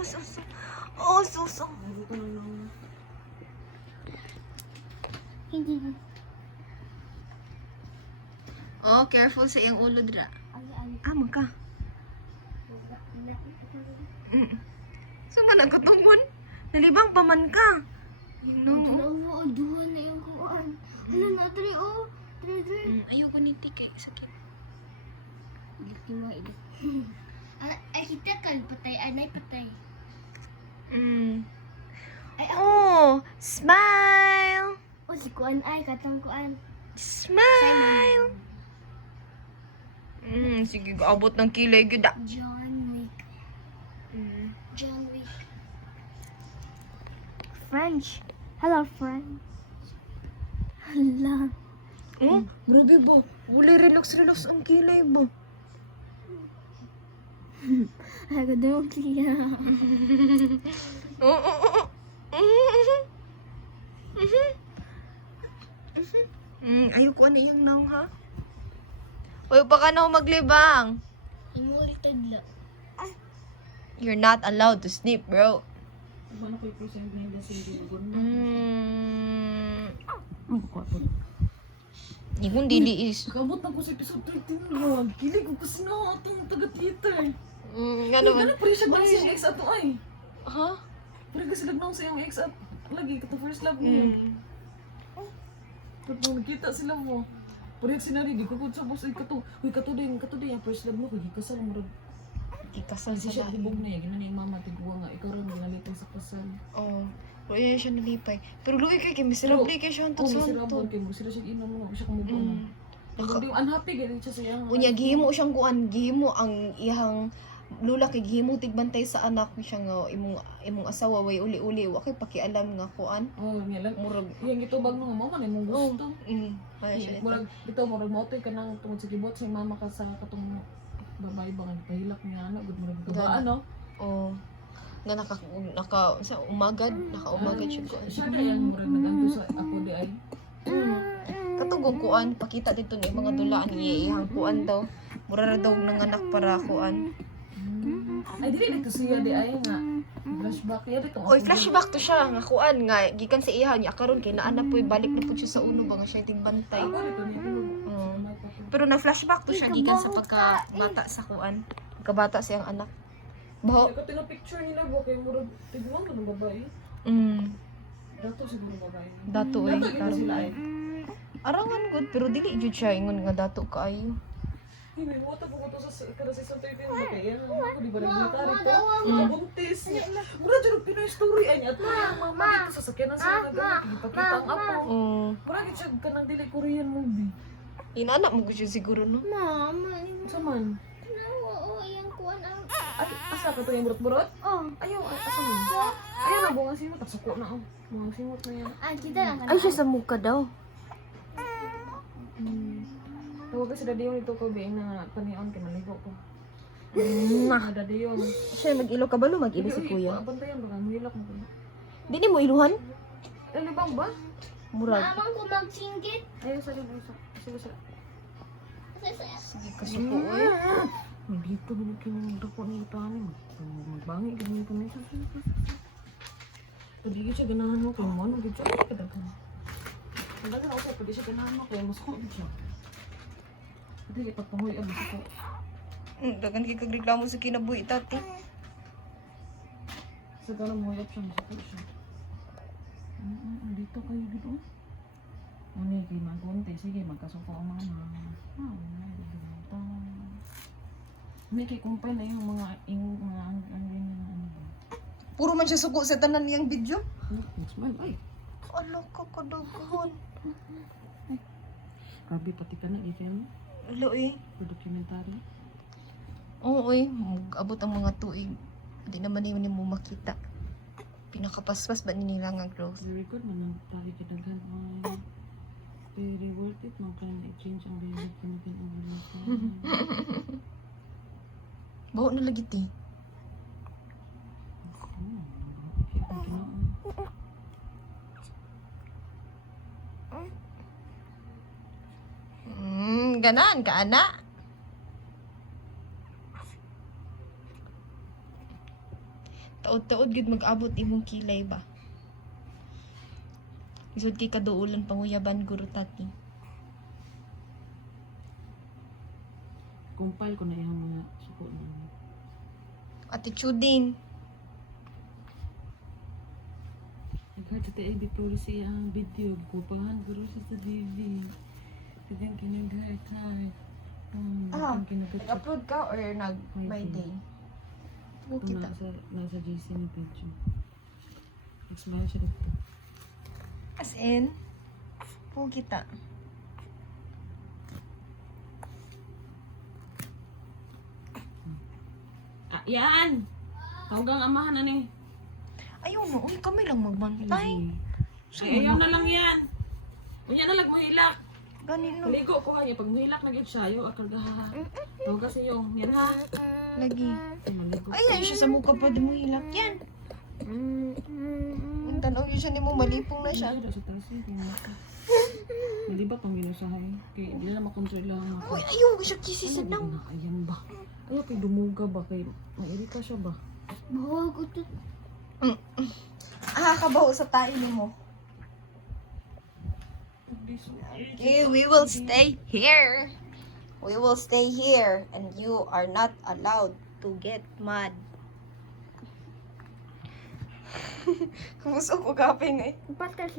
Oh, suso. Oh, suso. Hindi. Oh, careful sa iyang ulo, dra. Ay. Ah, magka. So, ba nagkatungon? Nalibang pa man ka. No. Duha na yung kuwan. Hala na, Dre, oh. Dre. Ayoko ni Tikay. Sakit. Ay, kita kan patay. Anay patay. Ay, Oh, smile. oh, si kuan ay, katang kuan. Smile. Sige, abot ng kilay, gud. John Wick. John Wick. French. Hello, French. Hala. Oh, grabe ba? Wala relax ang kilay ba? Ako daw kaya. Oo. Ayoko ano yung nang, ha? Uy, pa ka na maglibang. Immortal la. You're not allowed to sleep, bro. Ano ko i-present na yung lasing Di kong dili is. Kabot na ko sa episode 13 lang. Kilig ko kasi na itong taga-theater. Nga naman. Ano pa rin siya ba siyang ex ato ay? Ha? Pero kasi lagnaw sa yung ex at lagi kato first love niya. Kapag nakita sila mo. Pero yung sinari, di ko kung sa boss ay kato. Uy, kato din yung first love mo. Kaya kasal mo. Ikasal Kasi sa siya lahi. hubog na yan. Gina niya yung mama tigwa nga. Ikaw rin nalipay sa kasal. Oo. Pero yan siya nalipay. Pero luwi kay miserable kay siya Oh, hantod miserable kay mo. Sila siya inom mo. Siya kumubong. Unhappy ganun siya sa iyang. Unya gihimo siyang kuan, gihimo ang iyang lula kay gihimo tigbantay sa anak siya nga imong asawa way uli-uli wa kay pakialam nga kuan. Oh, niya lang. Murag Yung itubag mo mo man imong gusto. Kaya siya ito. Murag ito murag mo ka nang tungod sa kibot si mama ka sa katong babae ba nga pahilak niya ana gud murag tubaan no. Oh. Nga nakaumagad siya kuan. Siya kaya murag naganto sa ako di ay. Katugong kuan pakita dito ni mga dulaan iyang kuan daw. Mura ra daw nanganak para kuan. Ay dili dito siya di ay nga. Flashback ya dito. Oy, flashback to siya nga kuan nga gikan sa iya niya karon kay naa na poy balik na pud siya sa uno ba nga siya tigbantay. Ako dito niya. Pero na flashback to siya gikan sa pagkabata sa kuan. Pagkabata siyang anak. Baho. Ako tina picture nila bo kay murag tigmang ka ng babae. Dato siguro babae. Dato eh. Dato gito sila ay. Arangan good pero dili jud siya ingon nga dato kaayo. Hindi mo ito po sa kada season 13 ba kaya ako di ba nag-military to? Buntis niya. Mura dyan ang Pinoy story ay niya. At yung mama dito sa sakyanan sa mga gamit. Ipakita ang apo. Mura gid siya ka ng dili Korean movie. Inaanak mo gud siya siguro no. Mama, Sa man? oo, yung kuwan ang... Ay, asa ka to yung burot-burot? Oh, Ayaw, asa mo? Ayaw na bunga simot. Tapsuko na oh. Bunga simot na yan. kita lang Ay siya sa muka daw. Tawag ka si Daddy yung ito ko being na panion kinaligo ko. Daddy yung. Siya mag-ilo ka ba no mag-ilo si kuya? Bantayan ba? Mahilak mo ko. Dili mo iluhan? Ano bang ba? Murag. Mamang ko magsinggit. Ayaw sa libo sa. Sige. Sige kasuko oy. Dito mo kinang ni tanim. Magbangi ganyan ko minsan. Pwede ka siya ganahan mo kung ano, hindi siya kadaghan. Ang dagan ako, pwede siya ganahan mo kaya mas kulit siya. Pwede ka pagpangoy abis ako. Dagan kay kagreklamo sa kinabuhi tati. Sa ganang mohayap siya, mas kulit siya. Dito kayo dito. Ano yung kinagkunti? Sige, magkasuko ang mama. May kay kumpay na yung mga Puro man siya suko sa tanan niyang video. Smile, ay. Ano ka kadugon? Grabe, pati ka na, ikan. Alo eh. Documentary. Oo eh. Abot ang mga tuig. Hindi naman yun mo makita. Pinakapaspas ba nila nga growth? Very good, manang tari kadaghan. Very worth it, man kaya na-change ang reality natin overnight. Baho na lagi ti. Ganan ka, ana. Taod-taod gud mag-abot imong kilay ba. Isod kay kaduulan panguyaban guro tati. Kumpal ko na yung mga suko na. Attituding. Nagkart sa tayo before siya ang video. Kupangan guro siya sa TV. Kaya kinagay-tay. Nag-upload ka or nag-my day? Ito Kita. nasa JC na video. Nag-smile siya dito. As in, kita. Ah, yan! Tawgang amahan na ni. Ayaw no, uy, kami lang magbantay. Ay, ayaw na lang yan. Unya na lang mahilak. Ganin no. Maligo ko kanya. Pag mahilak na gyud siya, ayaw akal gaha. Tawag kasi yung, yan ha. Lagi. Ay, maligo. Ay, yan siya sa mukha pa, di mo hilak yan. Ang tanaw yun siya, di mo malipong na siya. Ay, sa taas yun. Hindi ba pang ginusahay? Kaya hindi na makontrol lang ako. Uy, ayaw siya kisisan Ano lang. ba ayan ba? Ayaw kay dumuga ba? Kay mairita siya ba? Bawag ko to. Kabaho sa tayo mo. Okay, we will stay here. We will stay here and you are not allowed to get mad. Kumusta ko kaping eh. Bakit